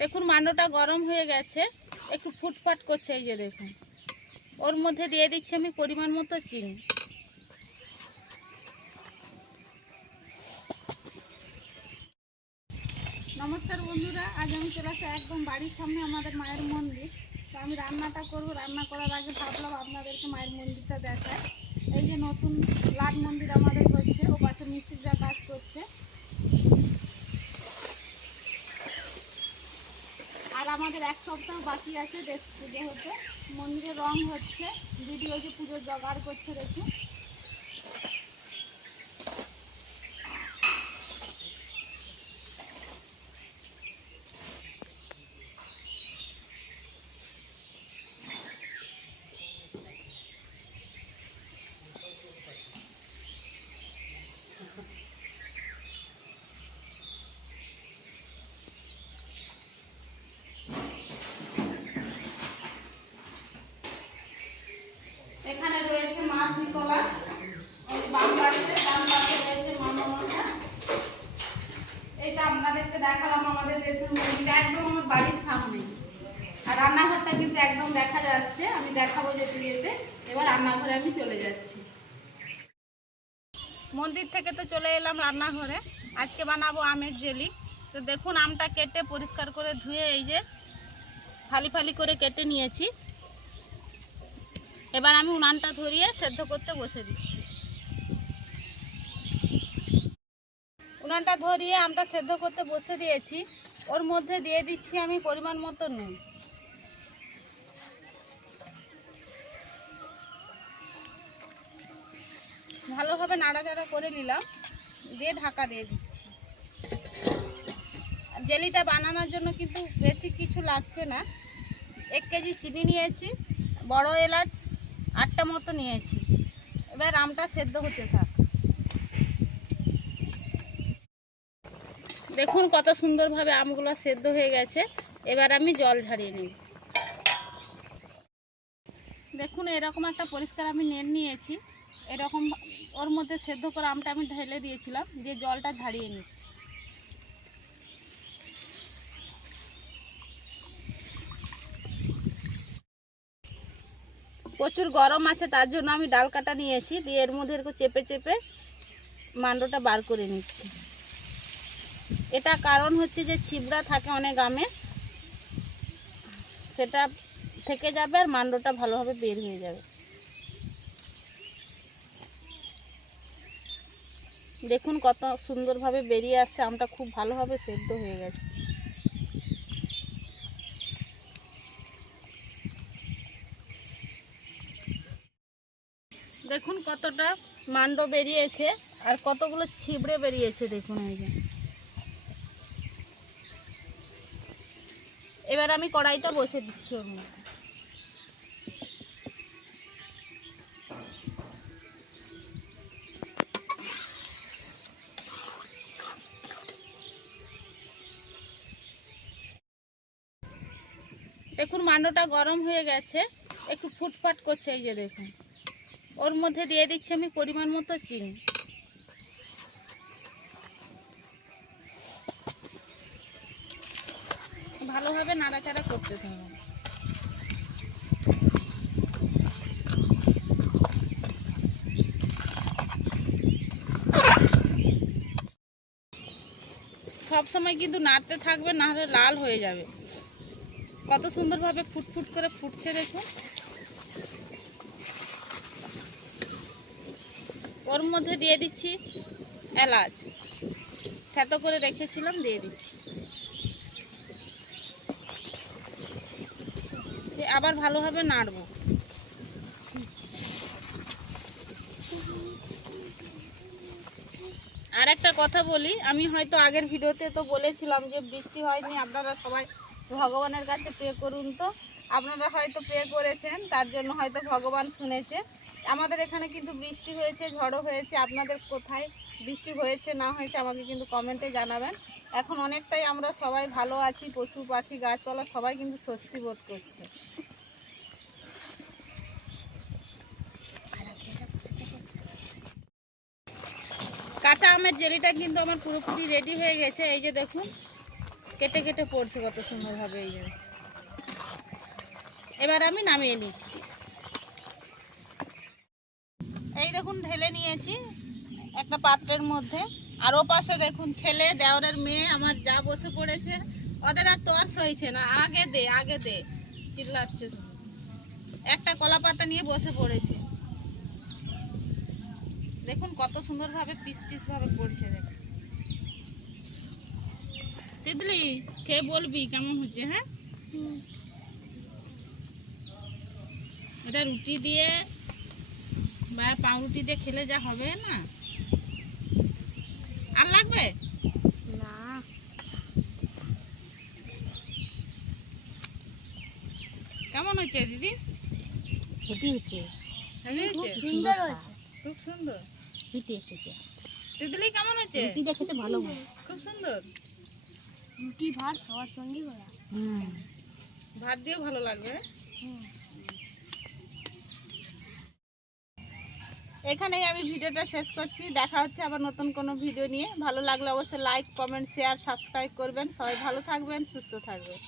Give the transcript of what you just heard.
দেখুন, মান্ডটা গরম হয়ে গেছে। একটু ফুটফাট করছে এই যে দেখুন। ওর মধ্যে দিয়ে দিচ্ছি আমি পরিমাণ মতো চিনি। নমস্কার বন্ধুরা, আজ আমি চলে আসি একদম বাড়ির সামনে আমাদের মায়ের মন্দির। তো আমি রান্নাটা করব। রান্না করার আগে ভাবলাম আপনাদেরকে মায়ের মন্দিরটা দেখায় এই যে নতুন লাট মন্দির আমাদের হচ্ছে, ও পাশে মিস্ত্রিরা কাজ করছে আর আমাদের এক সপ্তাহ বাকি আছে দেশ পুজো হতে মন্দিরে রং হচ্ছে ওই যে পুজোর জোগাড় করছে দেখুন। দেখালাম আমাদের দেশের মন্দির একদম আমার বাড়ির সামনে। আর রান্নাঘরটা কিন্তু একদম দেখা যাচ্ছে, আমি দেখাবো যেতে যেতে এবার রান্নাঘরে আমি চলে যাচ্ছি। মন্দির থেকে তো চলে এলাম রান্নাঘরে। আজকে বানাবো আমের জেলি। তো দেখুন, আমটা কেটে পরিষ্কার করে ধুয়ে এই যে ফালি ফালি করে কেটে নিয়েছি। এবার আমি উনানটা ধরিয়ে সেদ্ধ করতে বসে দিচ্ছি। উনানটা ধরিয়ে আমটা সেদ্ধ করতে বসে দিয়েছি। ওর মধ্যে দিয়ে দিচ্ছি আমি পরিমাণ মতো নুন। ভালোভাবে নাড়াচাড়া করে নিলাম। দিয়ে ঢাকা দিয়ে দিচ্ছি। জেলিটা বানানোর জন্য কিন্তু বেশি কিছু লাগছে না। এক কেজি চিনি নিয়েছি, বড় এলাচ আটটা মতো নিয়েছি। এবার আমটা সেদ্ধ হতে থাক। দেখুন কত সুন্দরভাবে আমগুলো সেদ্ধ হয়ে গেছে। এবার আমি জল ঝাড়িয়ে নিই। দেখুন, এরকম একটা পরিষ্কার আমি নেট নিয়েছি। এরকম ওর মধ্যে সেদ্ধ করা আমটা আমি ঢেলে দিয়েছিলাম, দিয়ে জলটা ঝাড়িয়ে নিচ্ছি। প্রচুর গরম আছে, তার জন্য আমি ডাল কাটা নিয়েছি, দিয়ে এর মধ্যে এরকম চেপে চেপে মান্ডটা বার করে নিচ্ছি। এটা কারণ হচ্ছে যে ছিবড়া থাকে অনেক আমে সেটা থেকে যাবে আর মান্ডটা ভালোভাবে বের হয়ে যাবে। দেখুন কত সুন্দরভাবে বেরিয়ে আসছে, আমটা খুব ভালোভাবে সেদ্ধ হয়ে গেছে। দেখুন কতটা মান্ড বেরিয়েছে আর কতগুলো ছিবড়ে বেরিয়েছে, দেখুন এই যে। এবার আমি কড়াইটা বসে দিচ্ছি ওর মধ্যে। দেখুন মান্ডটা গরম হয়ে গেছে। একটু ফুটফাট করছে, এই যে দেখুন। ওর মধ্যে দিয়ে দিচ্ছি আমি পরিমাণ মতো চিনি। ভালোভাবে নাড়াচাড়া করতে হবে। সব সময় কিন্তু নাড়তে থাকবে, না হলে লাল হয়ে যাবে। কত সুন্দরভাবে ফুটফুট করে ফুটছে দেখুন। ওর মধ্যে দিয়ে দিচ্ছি এলাচ। থেতো করে রেখেছিলাম, দিয়ে দিচ্ছি। আবার ভালোভাবে নাড়বো। আর একটা কথা বলি, আমি হয়তো আগের ভিডিওতে তো বলেছিলাম যে বৃষ্টি হয়নি, আপনারা সবাই ভগবানের কাছে প্রে করুন তো। আপনারা হয়তো প্রে করেছেন, তার জন্য হয়তো ভগবান শুনেছে। আমাদের এখানে কিন্তু বৃষ্টি হয়েছে, ঝড়ও হয়েছে, আপনাদের কোথায় বৃষ্টি হয়েছে, না হয়েছে, আমাকে কিন্তু কমেন্টে জানাবেন। এখন অনেকটাই আমরা সবাই ভালো আছি, পশু পাখি, গাছপালা, সবাই কিন্তু স্বস্তি বোধ করছে। কাঁচা আমের জেলিটা কিন্তু আমার পুরোপুরি রেডি হয়ে গেছে। এই যে দেখুন, কেটে কেটে পড়ছে কত সুন্দরভাবে এই যে। এবার আমি নামিয়ে নিচ্ছি। এই দেখুন, ঢেলে নিয়েছি একটা পাত্রের মধ্যে। আর ও পাশে দেখুন, ছেলে, দেওরের মেয়ে আমার যা বসে পড়েছে, ওদের আর তোর সইছে না। আগে দে আগে দে, চিল্লাচ্ছে। একটা কলা পাতা নিয়ে বসে পড়েছে। দেখুন কত সুন্দরভাবে পিস পিস ভাবে পড়ছে দেখুন। তিতলি কে বলবি? কেমন হচ্ছে হ্যাঁ? এটা রুটি দিয়ে বা পাউরুটি দিয়ে খেলে যা হবে না? আর লাগবে? না। কেমন হচ্ছে দিদি? হচ্ছে। সুন্দর হয়েছে খুব সুন্দর। হেভি টেস্ট হচ্ছে কেমন হচ্ছে রুটিটা খেতে ভালো খুব সুন্দর। রুটি ভাত সবার সঙ্গে করা হুম। ভাত দিয়েও ভালো লাগবে। হুম। এখানেই আমি ভিডিওটা শেষ করছি। দেখা হচ্ছে আবার নতুন কোনো ভিডিও নিয়ে। ভালো লাগলে অবশ্যই লাইক কমেন্ট শেয়ার সাবস্ক্রাইব করবেন। সবাই ভালো থাকবেন সুস্থ থাকবেন।